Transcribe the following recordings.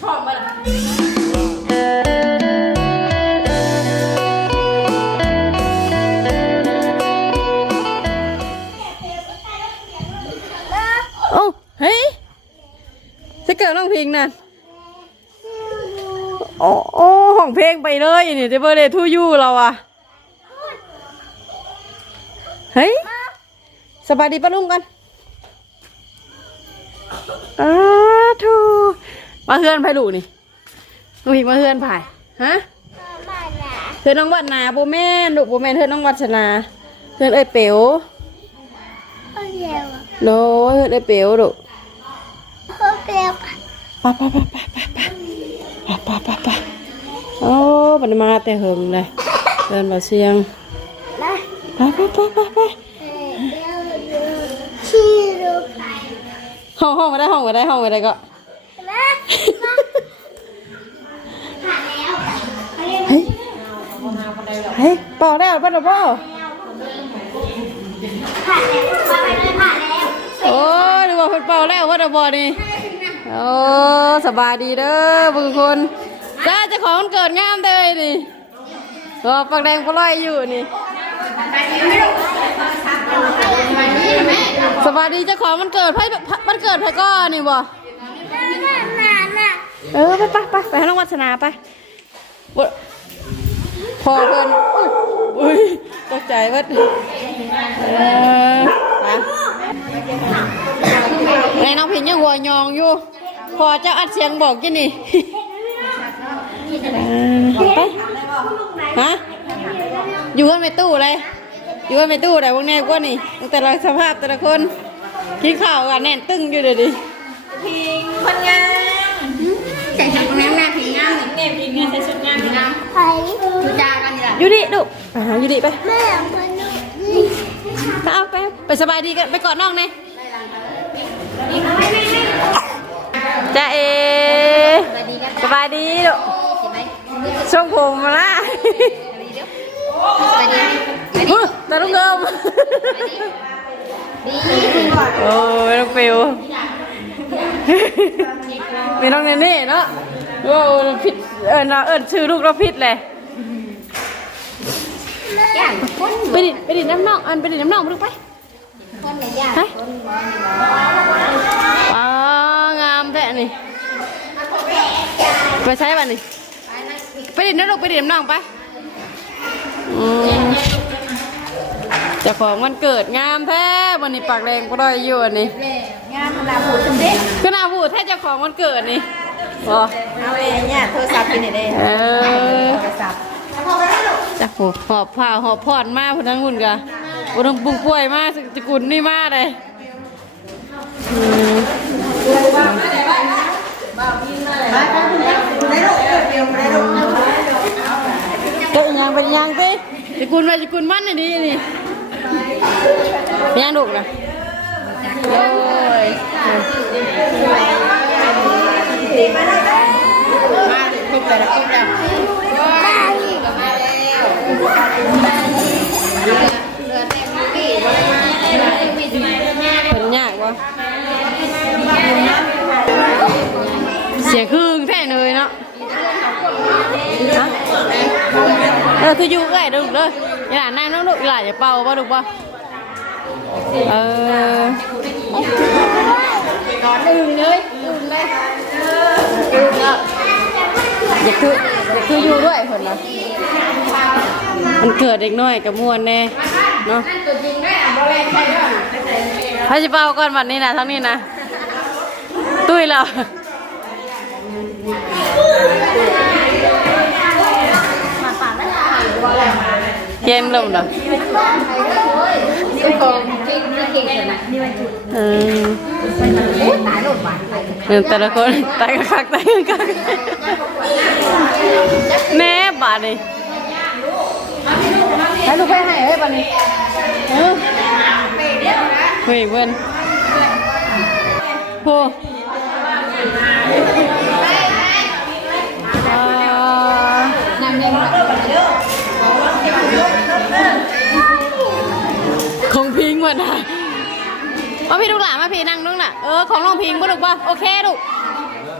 ชอบมันโอ้เฮ้ยจะเกิดร้องเพลงนั่นโอ้โอ้ห้องเพลงไปเลยนี่เดเบอร์เดทูยูเราอะเฮ้ยสบายดีปะลุงกันอ้าทู มาเฮือนไผ่ลูกนี่ลุงพิงมาเฮือนไผ่ฮะเฮือนน้องวัดนาโบแม่นลูกโบแม่นเฮือนน้องวัดชนาเฮือนเอ้ยเป๋วโน้ยเฮือนเอ้ยเป๋วลูกไปไปไปไปไปไปไปไปไปไปโอ้มันมาแต่เหิงเลยเดินมาเสียงไปไปไปไปไปห้องห้องมาได้ห้องมาได้ห้องมาได้ก็เฮ้ย เฮ้ยเป่าได้หรือเปล่าเปล่าโอ้ยดูว่าเพิ่นเป่าแล้วว่าเดบอนี่โอ้สบายดีเด้อบุคคลจ้าเจะของวันเกิดงามเลยนี่รอปักแดงปลอยอยู่นี่สบายดีเจ้าของมันเกิดไพ่มันเกิดไพ่ก้อนนี่บ่เออไปไปไปไปให้น้องวัฒนาไปบ่ พอเพิ่นอุ๊ยอุ้ยตกใจเพิ่นเออไปในน้องพิงยังหัวยองอยู่ พอเจ้าอัดเสียงบอกกี่นี่ไปฮะอยู่กันไม่ตู้เลยอยู่กันไม่ตู้แต่พวกนี้กว่านี่แต่ละสภาพแต่ละคนกินข้าวกันแน่นตึ้งอยู่เดี๋ยวดิพิงคนงามใส่ชุดงามงามพิงงามเน่พิงเนี่ยใส่ชุดงามพิงงามดู จากันนี่แหละอยู่ดิดุไปหาอยู่ดิไปแม่คนไปเอาไปไปสบายดีกันไปกอดน้องเนี่ยจ้าเอสบายดีดุช่วงผมมาละสวัสดีอุ๊ยตาลุงเกิมดีโอ้ยน้องฟิวมีน้องเนเน่เนาะโอ้ผิดเออเนาะเอิญชื่อลูกเราผิดเลย ย่างคนไปดิไปดิน้ำน่องอันไปดิน้ำน่องมาดูไปคนไหนย่างไปอ๋องามแท้นี่ไปใช้ป่ะนี่ไปดิน้ำลูกไปดิน้ำน่องไปอืมเจ้าของวันเกิดงามแท้วันนี้ปากแรงก็ได้อยู่อันนี้งามขนาดผูดจำเด็กก็น่าพูดแท้เจ้าของวันเกิดนี่อ๋อเอาเองเนี่ยโทรศัพท์เป็นไหนได้เออโทรศัพท์ จักโหหอบผ้าหอบพอดมาพนังหุ่นกะพุ่นทั้งปุงป่วยมาสกุลนี่มาเลยก็ย่างเป็นย่างสิจะกุลมาจะกุลมันนี่ดีนี่เป็นยังดุกนะโอ้ยมาเลยครบแล้วครบแล้ว เป็นยากวะเสียงคืงแท้เลยเนาะฮะเออคืออยู่เอ้ยดูเลยอย่าหน้าน้องลูกหลานอย่าเป่าป่ะลูกป่ะเอออึ้งเลยอึ้งเลยอึ้งแล้วอยากคืออยากคืออยู่ด้วยคนละ มันเกิดเด็กน้อยกับมวนแน่เนาะให้จะเป่าก่อนวันนี้นะทั้งนี้นะ ตุ้ยเราเย็นลมเหรอเป็นของจริงที่เก่งขนาดนี้มันจุดเออตายโหลดบาดไปเออแต่ละคนตายกันคักตายกันคักแน่บาดเลย ให้ลูกไปให้เอ้ยบันนี้เออเฮ้ยเว้นโหนำเงินของพิงวันนะมาพี่ลูกหลานมาพี่นั่งนุ่งน่ะ เออ ของน้องพิงบ่ลูกป่ะโอเคลูก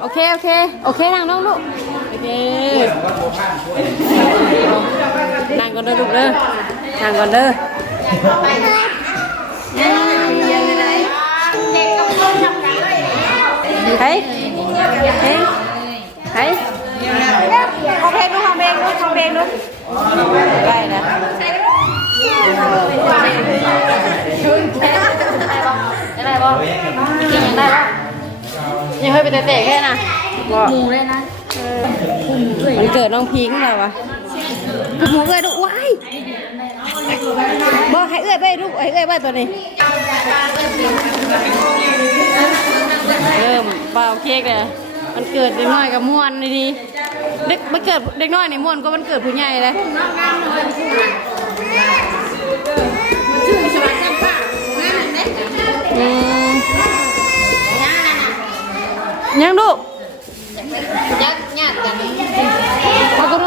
โอเค โอเค โอเคนั่งนุ่งลูก โอเค นั่งก่อนเด้อลูกเด้อนั่งก่อนเด้อเฮ้ยเฮ้ยเฮ้ยห้องเพลงดูห้องเพลงดูห้องเพลงดูได้นะได้บ่กินยังได้บ่ยังเคยไปเตะๆแค่น่ะหมูเลยนะมันเกิดน้องพิงค์แล้ววะ หมูเอ้ยดูว้ายบอกให้เอ้ยไปลูกให้เอ้ยไปตัวนี้ เริ่มเป่าเค้กเลยมันเกิดเด็กน้อยกับม่วนดีๆเด็กมันเกิดเด็กน้อยนี่ม่วนก็มันเกิดผู้ใหญ่เลยอืมยังลูกยักษ์ญาติ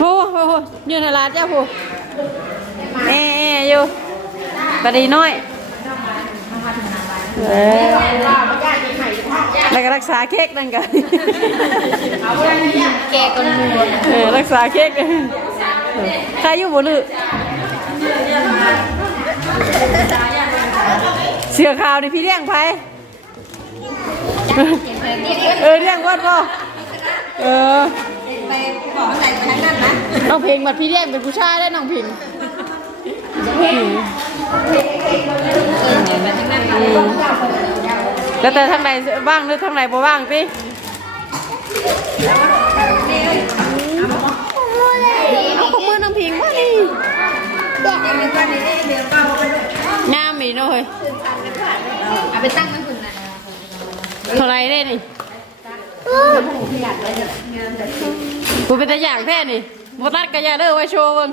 โอ้โหยืนในร้านเจ้าผู้เอ๊ะอยู่ปดีน้อยเอ้ยแล้วก็รักษาเค้กนั่นกันแกกันหมูเออรักษาเค้กเออใครอยู่บนลือเสือขาวดิพี่เลี้ยงไผเออเลี้ยงวัดป่ เออไปบอกใส่ไปทั้งนั้นนะน้องเพลงบัดพี่เลี้ยงเป็นผู้ชายได้น้องพิงแล้วแต่ทางไหนว่างหรือทางไหนบ่ว่างสิเอาของมือน้องพิงว่านี่งามอีกเนาะเฮ้ยเอาไปตั้งไว้คุณนะเท่าไรได้นี่ กูเป็นตาอย่างแท้นี่บตัดกระยาเด้อไว้โชว์เบิ่ง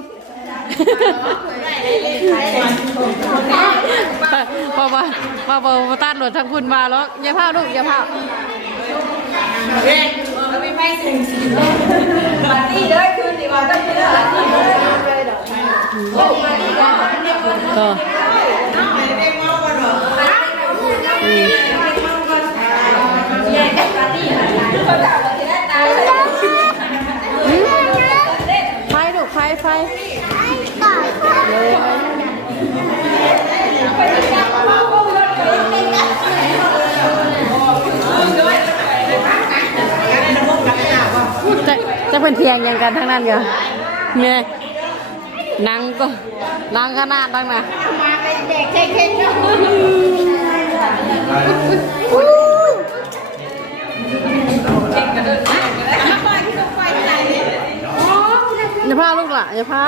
พอมาพอมาบตัดหลดทั้งคุณมาแล้วอย่าพาลูกอย่าพาปาร์ตี้เด้อคืนดีว่าต้องเด้อเออไเป็นเทียงยังกันทั้งนั้นเหรอเนี่ยนังก็นังขนาดนังนะมาเป็นเด็กเค้กเค้กอย่าพาลูกล่ะอย่าพา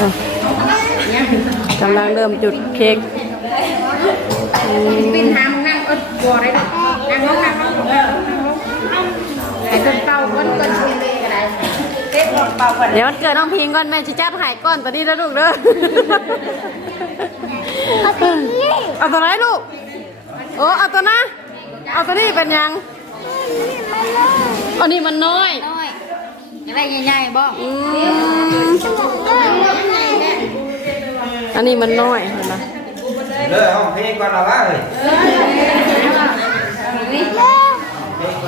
อะกำลังเริ่มจุดเค้กปินหามนั่งก็บัวได้ ลงนั่งลงไอ้คนเป่าคนคนเชียร์เลยก็ได้เค้กเป่าก่อนเดี๋ยววันเกิดน้องพิงก่อนแม่ชิจัดใหายก่อนตอนนี้นะลูกเด้อเอาตัวไหนลูกโอ้เอาตัวนะเอาตัวนี้เป็นยังอันนี้มันน้อยน้อยอะไรใหญ่ๆบ่อืมอันนี้มันน้อยเห็นไหมเลิกห้องเพลงก่อนละวะเฮ้ยเพลงก่อ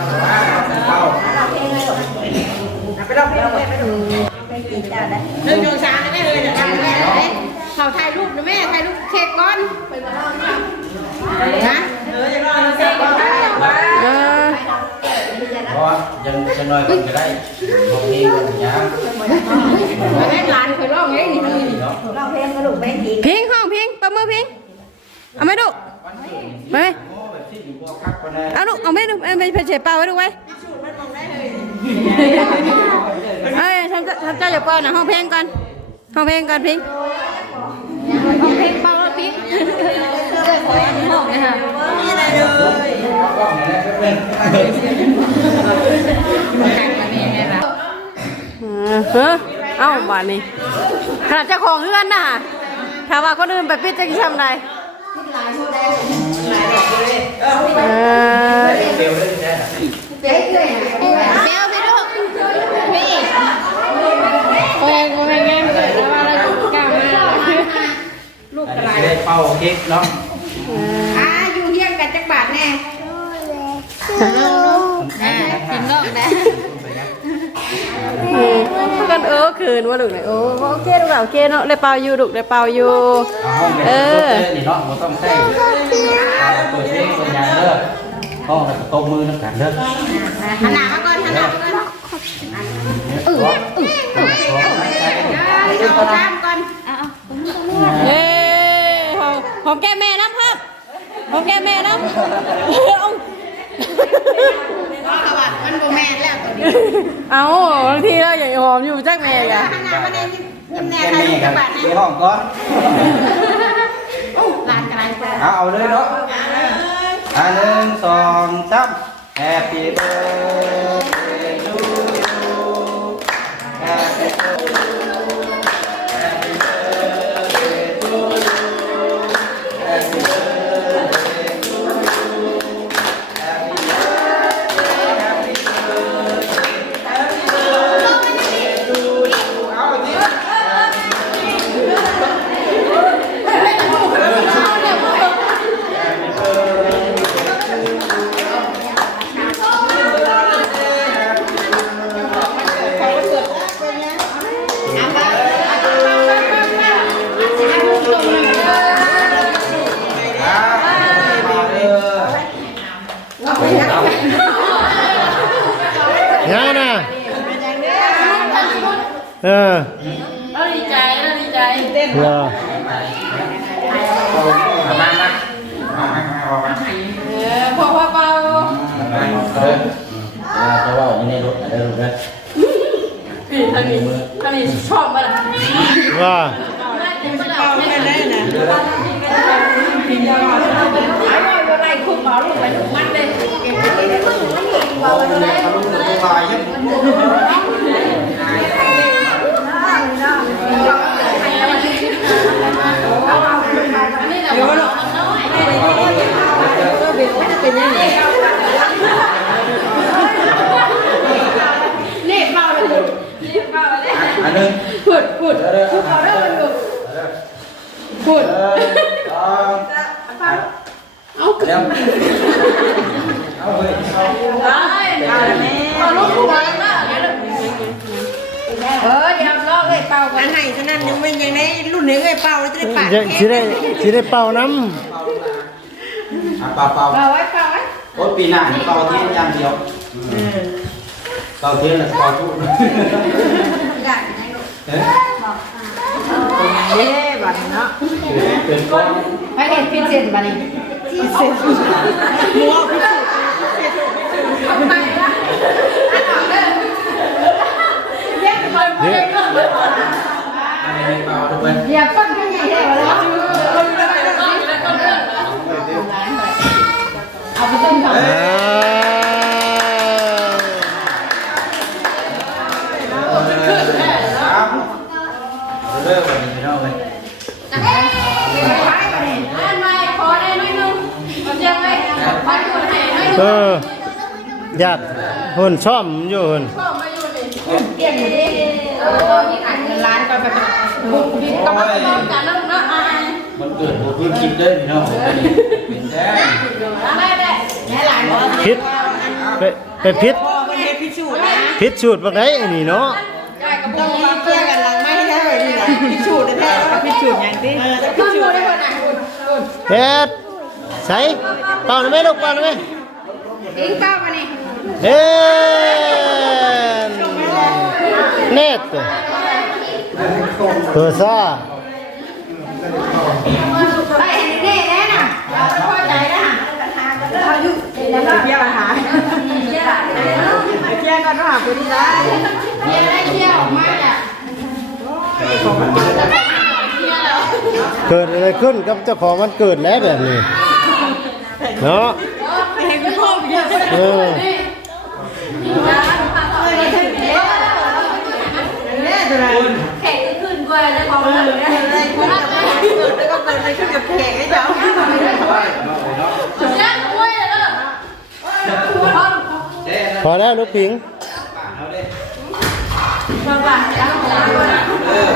นละ เอาหนึ่งสองสามได้เลยนะแม่เลยเขาถ่ายรูปนะแม่ถ่ายรูปเค้กก่อนนะเออเพราะยังจะน้อยก่อนก็ได้ห้องเพลงก่อนยามแม่หลานเคยร้องไงนี่ร้องเนาะดูกแม่พิงพิงห้องพิงประมือพิงเอาไหมลูไป เอาลูกเอาไหมลูกเอาไปเฉยเปล่าไว้ลูกไว้เอ้ยฉันจะฉันจะอย่าเป่านะห้องเพลงก่อนห้องเพลงก่อนพิงห้องเพลงเป่าแล้วพิงห้องเนี่ยค่ะกล้องนี่แหละแป๊บนึงเออเฮ้อเอ้าบ้านนี้ขนาดเจ้าของเรือนน่ะถ้าว่าคนอื่นไปปิดจะทำไร ไม่เป็นไรโทษได้หลายแบบเลยเออไม่เปเออเบลเล่นได้เป๊ะเลยแมวสิลูกนี่โอ้ยโอ้ยแง่เกิดแล้วว่าเรากล้ามาลูกกระไรได้เป้าเค้กเนาะอ่าอยู่เฮียงกันจักบาทแน่อ่ากินนอกนะเออ พกันเออคืนว่าลูกเนี่ยโอ้โอเคลูกโอเคเนาะได้เปล่าอยู่ลูกได้เปล่าอยู่ เอาห้องแบบเออเนี่เนาะบ่ต้องใส่เปิดเพลงเปิดยางเด้อห้อก็ตบมือน้ำกันเด้อหันหน้ามาก่อนหันหน้ามาก่อนเออเออเออเดี๋ยวเอาตามก่อนเอาเย้หอมหอมแก้มแม่น้ำครับหอมแก้มแม่น้ำเอาเอาเอาว่ามันบ่แม่นแล้วตัวนี้ เอาบางทีเราอย่างหอมอยู่จักแม่อะหันหน้ามาในยิ้มแน่แก้ใส่แม่จักักนบาทไปแน่ห้องก่อนโอ้ลานกลางไปเอาเอาเลยเนาะอันหนึ่งสองสาม Happy birthday นี้ชอบมันว่าเป่าไม่ได้นะไอ้บอยอะไร อันนึงพูดพูดเด้อพูดเอาเด้อมันดูพูดเอาเอาเดี๋ยวเอาเฮ้ยเอาได้เอาลูกหัวนะเดี๋ยวเออเดี๋ยวรอเอ้ยเป่ากันให้ฉะนั้นยังไม่ยังได้รุ่นนี้เอ้ยเป่าแล้วจะได้ปากจะสิได้สิได้เป่าน้เป่าเป่าเป่าไว้เป่าไว้โอ้ปีหน้าเป่าเทียนอย่างเดียวเป่าเทียนแล้วเป่าทุกได้ไหมลูก เฮ้ยเย้บัดเนาะเป็นก้อนไปเห็นพิเศษบัดนี้พิเศษหัวพิเศษำเดี๋ยวอันนี้เป่าทุกคนอย่าปั้นขึ้นใหญ่ได้บ่ล่ะาติเพิ่นซ่อมอยู่เพิ่นพ่อมาอยู่นี่เปลี่ยนอยู่ดิเออนี่ขายเงินล้านก็ไปบุกบินกำลังมองกันแล้วเนาะอ่ามันเกิดบทพื้นคิดเลยพี่น้องเป็นแท้อะไรได้แม่หลานบอกพิษไปไปพิษพ่อมันเฮ็ดพิสูจน์นะพิษสูตรบ่ได้อันนี้เนาะต้องมาเกี่ยกันหลังไม่ได้เลยนี่แหละพิสูจน์แท้ๆพิสูจน์อย่างนี้เออพิสูจน์ได้คนน่ะเฮ็ดใส่เป่าได้ไหมลูกเป่าได้ไหมอิงเป้ามานี่ เฮ็ดเน็ตเปิดซ่าไปเห็นนี่แน่น่ะเราไม่พอใจนะเราอยู่เดี๋ยวเราเที่ยวหาเที่ยวเที่ยวก็ต้องหาคนที่ได้เที่ยวได้เที่ยวมากอะเกิดอะไรขึ้นกับเจ้าของมันเกิดแล้วแบบนี้ เนาะเห็นพ่อเยอะ เออ เนี่ยตัวนั้น แข่งขึ้นกว่าแล้วพอ เอออะไรคุณเกิดแล้วก็เกิดอะไรขึ้นกับเพลงไอ้เจ้า ยักษ์ด้วยเลย พอ แล้วลูกพิงเออ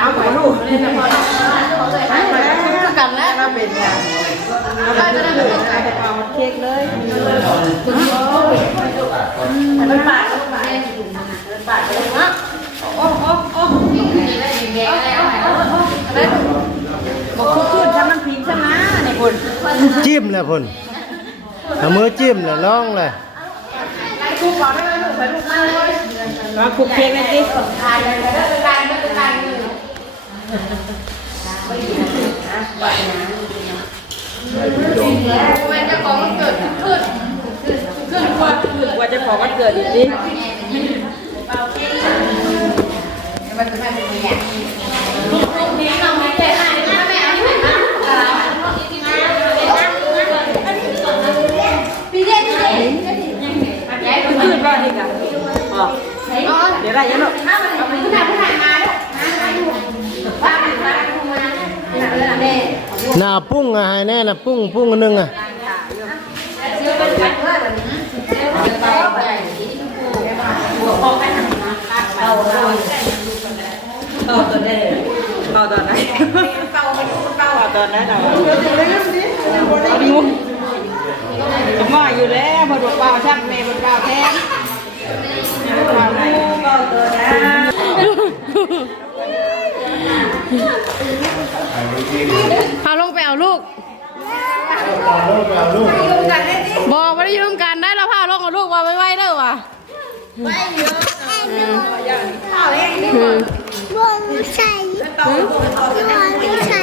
เอาไปลูกคือกันแล้วเราเป็นเนี่ยเราไปจะได้เลยเอาเค้กเลยมันปาดมันปาดมันปาดเลยนะโอ้โอ้โอ้บอกคุกคืนถ้ามันพิมพ์ชนะในคน จิ้มแล้วพุ่นเอามือจิ้มแล้วลองเลยมาคุกเค้กเลยสิว่าจะขอวันเกิดอีกดิขึ้นบ้านอีกอะอ๋อเดี๋ยวได้ยังหรอก หน้าปุ้งอะให้แน่นะปุ้งปุ้งอันหนึงอะต่อตอนไหนต่อตอนไหนต่อตอนไหนเรางูมาอยู่แล้วพอดูเปล่าชักเมย์บนเปล่าแท้เป่าไหนเป่าตัวนะพาลงไปเอาลูกบอกว่าได้ยืมกันได้แล้วพาลงเอาลูกว่าไว้ไว้เด้อว่ะไม่เยอะอืมบวงใส่บวงใส่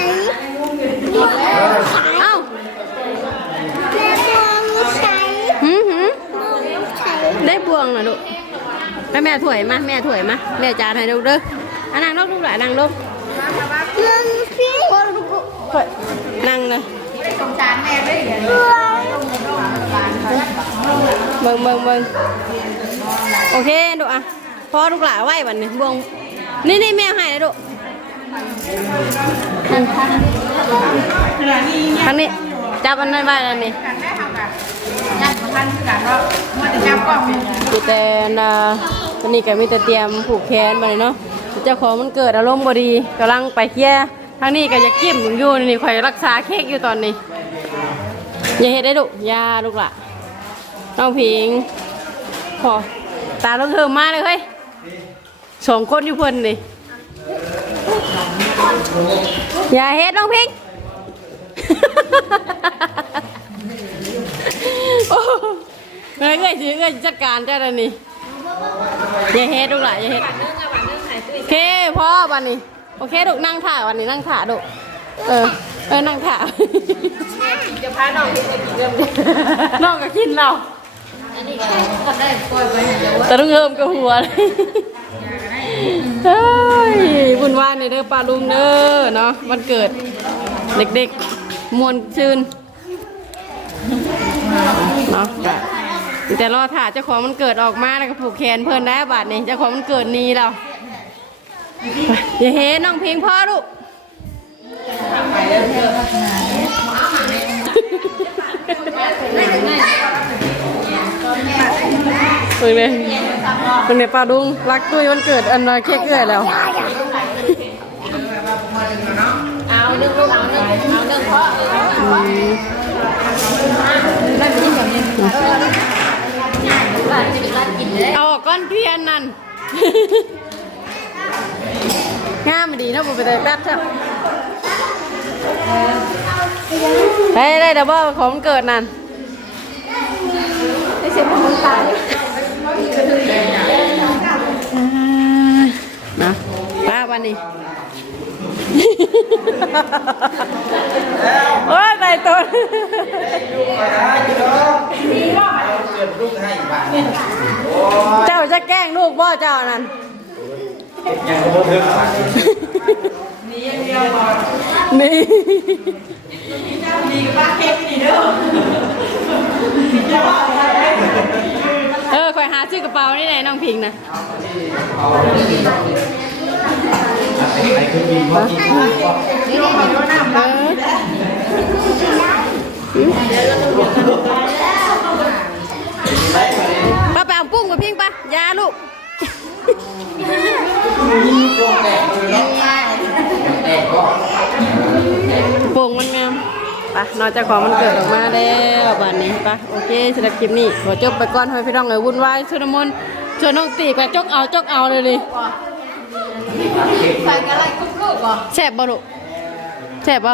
บวงเอ้าและบวงใส่หืมหืมบวงใส่ได้บวงนะลูกแล้วแม่ถวยมาแม่ถวยมาแม่จานให้ลูกเด้ออะนั่งลงลูกหลานนั่งลง บวงพี่บวงนั่งเลยบวงเบิ่งเบิ่งเบิ่งโอเคดูอะพอลูกหลานไหววันนี้บวงนี่นี่แม่ให้นะลูกทางนี้จับอันนั้นไว้อันนี้มีแต่นาวันนี้ก็มีแต่เตรียมผูกแขนมาเลยเนาะ เจ้าของมันเกิดอารมณ์บดีกำลังไปเคลียทางนี้ก็จะกิ้มอยู่นี่คอยรักษาเค้กอยู่ตอนนี้ อย่าเฮ็ดได้ดุยาลูกละน้องพิงพอตาต้องเทิมมาเลยเฮ้ยสองคนอยู่เพิ่นนี่อย่าเฮ็ดน้องพิงโอ้เอ้ยเอ้ยสิเอ้ยจัดการเจ้าเลยนี่อย่าเฮ็ดลูกหล่ะอย่าเฮ็ด โอเคพ่อวันนี้ โอเคลูกนั่งถ่าวันนี้นั่งถ่าลูกเออเออนั่งถ่าจะพาน้องที่จะกินเริ่มน้องก็กินเราแต่ต้องเริ่มกับหัวเลยเฮ้ยบุญวานเนี่ยเด้อปลาลุงเด้อเนาะวันเกิดเด็กๆมวนชื่นเนาะแต่รอถ่าเจ้าของมันเกิดออกมาแล้วก็ผูกแขนเพิ่นได้บาทนี่เจ้าของมันเกิดนีเรา อย่าเห็นน้องเพลงพ่อลูกเพิ่งเลยเพิ่งเลยปลาดุงรักตุ้ยวันเกิดอันน่ะเค้กเอื้อยแล้ว เอาหนึ่งลูกเอาหนึ่อาหนึ่งเพราะได้ไปกินแบบนี้บ้านจะเป็นร้านกินเลยเอากก้อนเพียนนั่น งามดีเนาะบุไปแต่แป๊บเถอะได้ได้ดับเบิลของวันเกิดนั่นไม่ใช่ของตายอ่านะป้าวันนี้โอ้ยใส่ตัวเจ้าจะแกล้งลูกบ่เจ้านั่น ยังบ่ถึงบานี้นี่เออคอยหาซื้อกระเป๋านี่ไหนน้องพิงนะไอ้คือกินพอกินข้าวก็เป้าไปเอาปุ้งพิงปะยาลู แตกเลยเนาะแตกก็โป่งมันงามไปนอกจากของมันเกิดออกมาแล้วบัดนี้ไปโอเคสำหรับคลิปนี้ขอจบไปก่อนให้พี่น้องเอ๋ยวุ่นวายชุนมนชวนน้องตีไปจกเอาจกเอาเลยดิใส่กันอะไรกุ๊กลูกบ่แซ่บบ่ลูกแซ่บบ่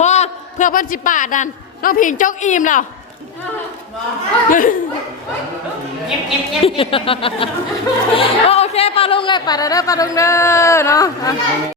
บ่เพื่อเพันสิปาดนั่นน้องพิงจกอิ่มแล้ว โอเคปลาลุงเลยปลาเด้อปลาลุงเด้อเนาะ